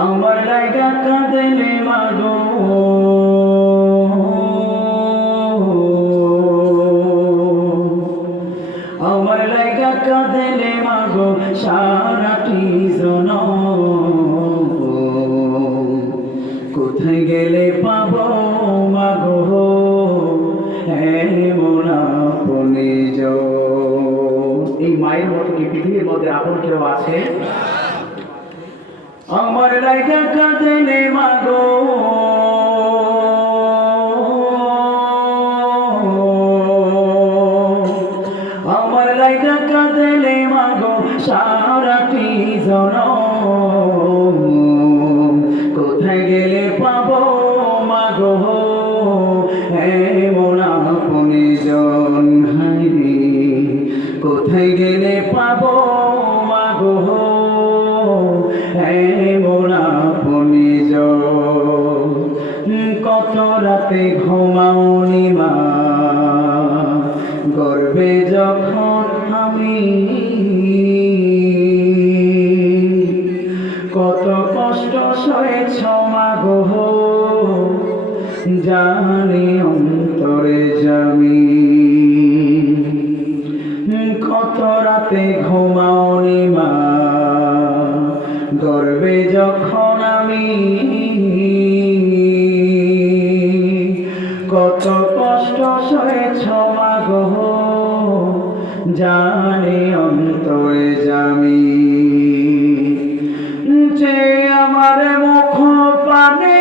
আমার লাগা কাঁদলে মাগো। আমার রাইখা কাঁদে নে মাগো। আমার রাইখা কাঁদে নে মাগো সারাটি জন কোথায় গেলে কত রাতে ঘুমাওনি মা। গর্বে যখন আমি কত কষ্ট সয়েছ মাগো জানি অন্তরে জামি কত রাতে ঘুমাওনি মা। গর্বে যখন জানে অন্তরে জামি যে আমার মুখ পানে।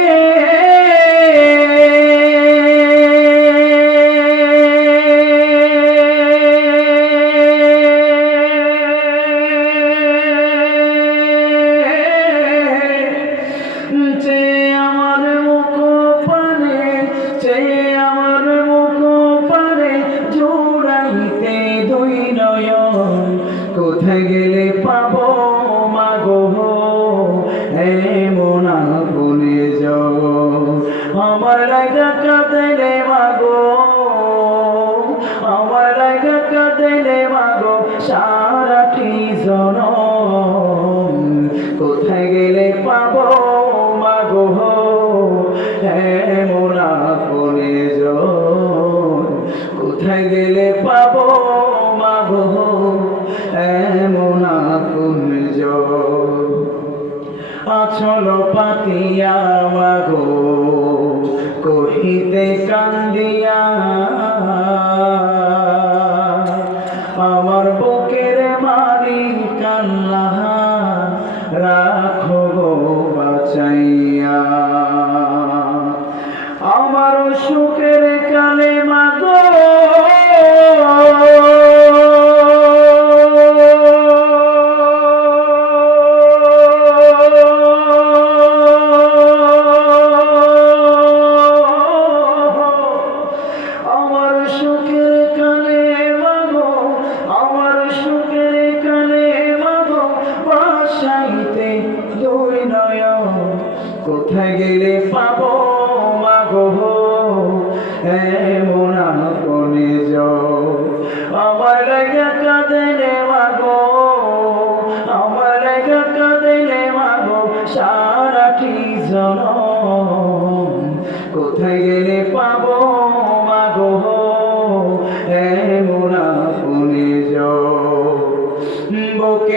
যে এমন আগুনে যাও। আমার লাগা কাঁদেলে মাগো আমার লাগা কাঁদেলে মাগো। মাগো কহিতে কান্দিয়া আমার বুকের মারি কান্না রাখো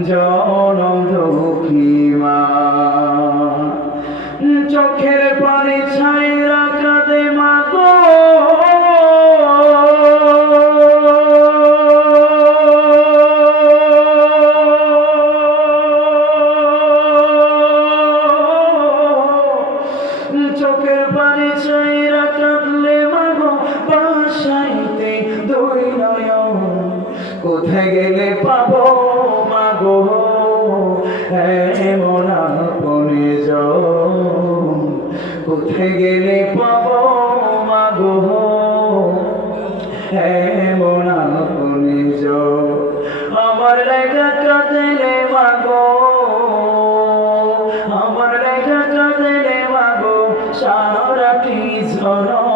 জন দুঃখী মা চোখের পানি ছাইরা কাঁদে মা চোখের কোথায় গেলে পাবো মাগো? এমন আপনে আমার লেখা কাঁদলে মাগো। আমার লেখা কাঁদলে মাগো। সারাটি ঝরম